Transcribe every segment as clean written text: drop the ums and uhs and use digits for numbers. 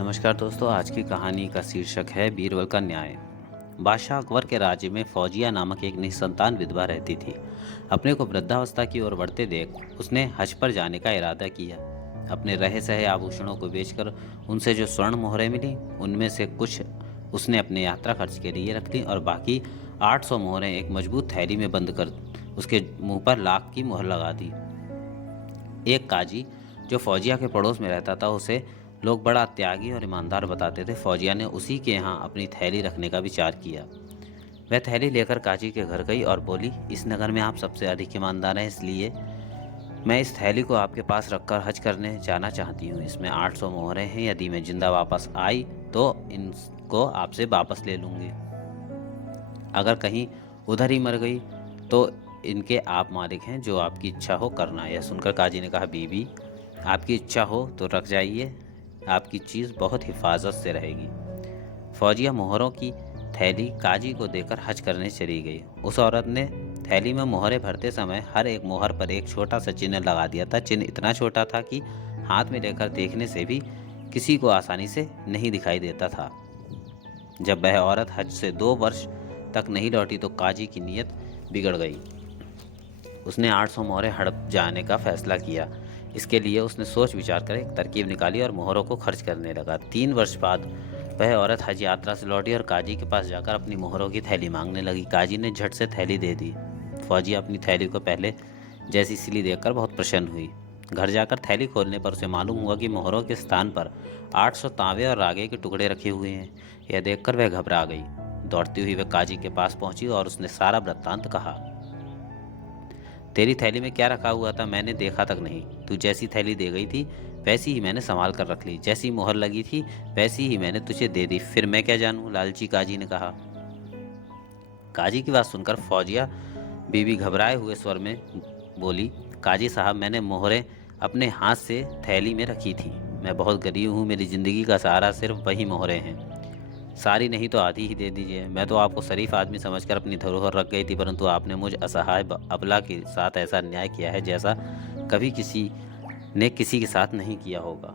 नमस्कार दोस्तों, आज की कहानी का शीर्षक है बीरबल का न्याय। बादशाह अकबर के राज्य में फौजिया नामक एक निसंतान विधवा रहती थी। अपने को वृद्धावस्था की ओर बढ़ते देख उसने हज पर जाने का इरादा किया। अपने रहे सहे आभूषणों को बेचकर उनसे जो स्वर्ण मोहरें मिली उनमें से कुछ उसने अपने यात्रा खर्च के लिए रख ली और बाकी 800 मोहरें एक मजबूत थैली में बंद कर उसके मुंह पर लाख की मोहर लगा दी। एक काजी जो फौजिया के पड़ोस में रहता था उसे लोग बड़ा त्यागी और ईमानदार बताते थे। फौजिया ने उसी के यहाँ अपनी थैली रखने का विचार किया। वह थैली लेकर काजी के घर गई और बोली, इस नगर में आप सबसे अधिक ईमानदार हैं, इसलिए मैं इस थैली को आपके पास रखकर हज करने जाना चाहती हूँ। इसमें 800 मोहरें हैं। यदि मैं जिंदा वापस आई तो इनको आपसे वापस ले लूँगी। अगर कहीं उधर ही मर गई तो इनके आप मालिक हैं, जो आपकी इच्छा हो करना। यह सुनकर काजी ने कहा, बीबी आपकी इच्छा हो तो रख जाइए, आपकी चीज़ बहुत हिफाजत से रहेगी। फौजिया मोहरों की थैली काजी को देकर हज करने चली गई। उस औरत ने थैली में मोहरें भरते समय हर एक मोहर पर एक छोटा सा चिन्ह लगा दिया था। चिन्ह इतना छोटा था कि हाथ में लेकर देखने से भी किसी को आसानी से नहीं दिखाई देता था। जब वह औरत हज से 2 वर्ष तक नहीं लौटी तो काजी की नीयत बिगड़ गई। उसने 800 मोहरें हड़प जाने का फैसला किया। इसके लिए उसने सोच विचार कर एक तरकीब निकाली और मोहरों को खर्च करने लगा। 3 वर्ष बाद वह औरत हज यात्रा से लौटी और काजी के पास जाकर अपनी मोहरों की थैली मांगने लगी। काजी ने झट से थैली दे दी। फौजी अपनी थैली को पहले जैसी सिली देखकर बहुत प्रसन्न हुई। घर जाकर थैली खोलने पर उसे मालूम हुआ कि मोहरों के स्थान पर 800 तांबे और रागे के टुकड़े रखे हुए हैं। यह देखकर वह घबरा गई। दौड़ती हुई वह काजी के पास पहुंची और उसने सारा वृत्तांत कहा। तेरी थैली में क्या रखा हुआ था मैंने देखा तक नहीं। तू जैसी थैली दे गई थी वैसी ही मैंने संभाल कर रख ली। जैसी मोहर लगी थी वैसी ही मैंने तुझे दे दी। फिर मैं क्या जानूं, लालची काजी ने कहा। काजी की बात सुनकर फौजिया बीबी घबराए हुए स्वर में बोली, काजी साहब मैंने मोहरें अपने हाथ से थैली में रखी थी। मैं बहुत गरीब हूँ, मेरी जिंदगी का सहारा सिर्फ वही मोहरें हैं। सारी नहीं तो आधी ही दे दीजिए। मैं तो आपको शरीफ आदमी समझकर अपनी धरोहर रख गई थी, परंतु आपने मुझ असहाय अबला के साथ ऐसा अन्याय किया है जैसा कभी किसी ने किसी के साथ नहीं किया होगा।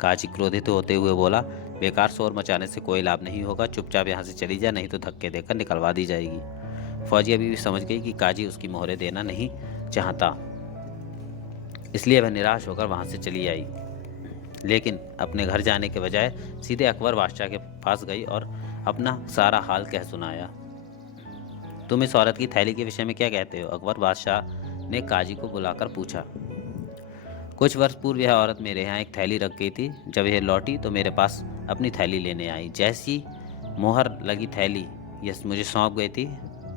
काजी क्रोधित होते हुए बोला, बेकार शोर मचाने से कोई लाभ नहीं होगा। चुपचाप यहाँ से चली जा, नहीं तो धक्के देकर निकलवा दी जाएगी। फौजी अभी भी समझ गई कि काजी उसकी मोहरें देना नहीं चाहता, इसलिए वह निराश होकर वहां से चली आई। लेकिन अपने घर जाने के बजाय सीधे अकबर बादशाह के पास गई और अपना सारा हाल कह सुनाया। तुम इस औरत की थैली के विषय में क्या कहते हो? अकबर बादशाह ने काजी को बुलाकर पूछा। कुछ वर्ष पूर्व यह औरत मेरे यहाँ एक थैली रख गई थी। जब यह लौटी तो मेरे पास अपनी थैली लेने आई। जैसी मोहर लगी थैली यह मुझे सौंप गई थी,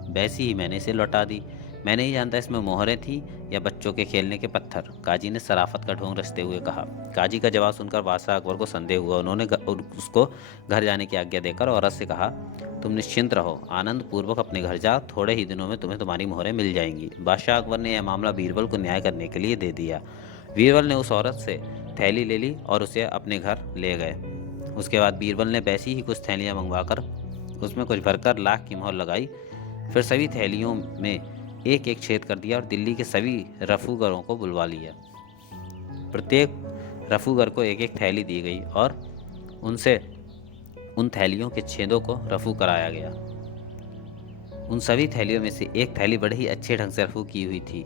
वैसी ही मैंने इसे लौटा दी। मैं नहीं जानता इसमें मोहरें थी या बच्चों के खेलने के पत्थर, काजी ने सराफत का ढोंग रचते हुए कहा। काजी का जवाब सुनकर बादशाह अकबर को संदेह हुआ। उन्होंने उसको घर जाने की आज्ञा देकर औरत से कहा, तुम निश्चिंत रहो, आनंद पूर्वक अपने घर जाओ, थोड़े ही दिनों में तुम्हें तुम्हारी मोहरें मिल जाएंगी। बादशाह अकबर ने यह मामला बीरबल को न्याय करने के लिए दे दिया। बीरबल ने उस औरत से थैली ले ली और उसे अपने घर ले गए। उसके बाद बीरबल ने वैसी ही कुछ थैलियां मंगवाकर उसमें कुछ भरकर लाख की मोहर लगाई। फिर सभी थैलियों में एक एक छेद कर दिया और दिल्ली के सभी रफूगरों को बुलवा लिया। प्रत्येक रफूगर को एक एक थैली दी गई और उनसे उन थैलियों के छेदों को रफू कराया गया। उन सभी थैलियों में से एक थैली बड़े ही अच्छे ढंग से रफू की हुई थी।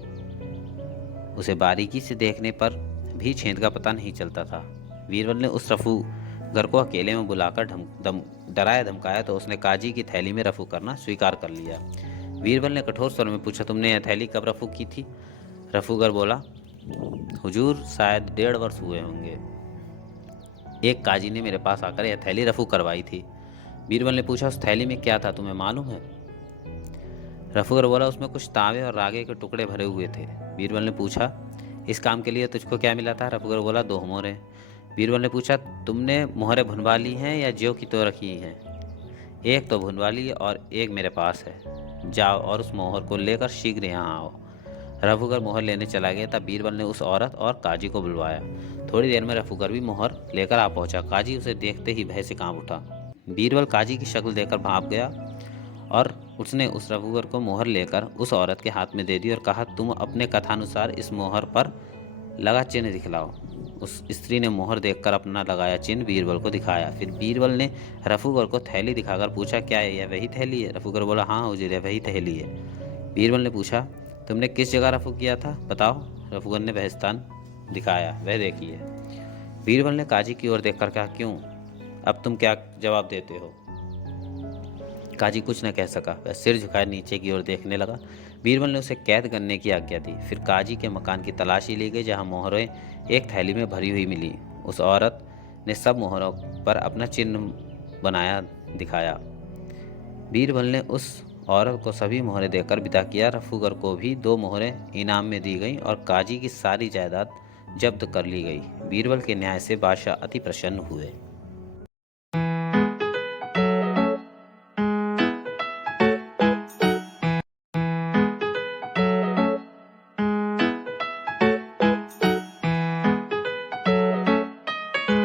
उसे बारीकी से देखने पर भी छेद का पता नहीं चलता था। बीरबल ने उस रफूगर को अकेले में बुलाकर डराया धमकाया तो उसने काजी की थैली में रफू करना स्वीकार कर लिया। बीरबल ने कठोर स्वर में पूछा, तुमने यह थैली कब रफू की थी? रफूगर बोला, हुजूर शायद 1.5 वर्ष हुए होंगे। एक काजी ने मेरे पास आकर यह थैली रफू करवाई थी। बीरबल ने पूछा, उस थैली में क्या था तुम्हें मालूम है? रफूगर बोला, उसमें कुछ तांबे और रागे के टुकड़े भरे हुए थे। बीरबल ने पूछा, इस काम के लिए तुझको क्या मिला था? रफूगर बोला, 2 मोहरें। बीरबल ने पूछा, तुमने मोहरें भुनवा ली हैं या ज्यों की त्यों रखी हैं? एक तो भुनवा ली और एक मेरे पास है। जाओ और उस मोहर को लेकर शीघ्र यहाँ आओ। रफूगर मोहर लेने चला गया। तब बीरबल ने उस औरत और काजी को बुलवाया। थोड़ी देर में रफूगर भी मोहर लेकर आ पहुंचा। काजी उसे देखते ही भय से कांप उठा। बीरबल काजी की शक्ल देखकर भाप गया और उसने उस रफूगर को मोहर लेकर उस औरत के हाथ में दे दी और कहा, तुम अपने कथानुसार इस मोहर पर लगा चिन्ह दिखलाओ। उस स्त्री ने मोहर देखकर अपना लगाया चिन्ह बीरबल को दिखाया। फिर बीरबल ने रफूगर को थैली दिखाकर पूछा, क्या है यह वही थैली है? रफूगर बोला, हाँ हुजूर, यह वही थैली है। बीरबल ने पूछा, तुमने किस जगह रफू किया था, बताओ। रफूगर ने वह स्थान दिखाया, वह देखिए। बीरबल ने काजी की ओर देखकर कहा, क्यों, अब तुम क्या जवाब देते हो? काजी कुछ न कह सका, वह सिर झुकाए नीचे की ओर देखने लगा। बीरबल ने उसे कैद करने की आज्ञा दी। फिर काजी के मकान की तलाशी ली गई, जहां मोहरें एक थैली में भरी हुई मिली। उस औरत ने सब मोहरों पर अपना चिन्ह बनाया दिखाया। बीरबल ने उस औरत को सभी मोहरें देकर विदा किया। रफूगर को भी 2 मोहरें इनाम में दी गईं और काजी की सारी जायदाद जब्त कर ली गई। बीरबल के न्याय से बादशाह अति प्रसन्न हुए।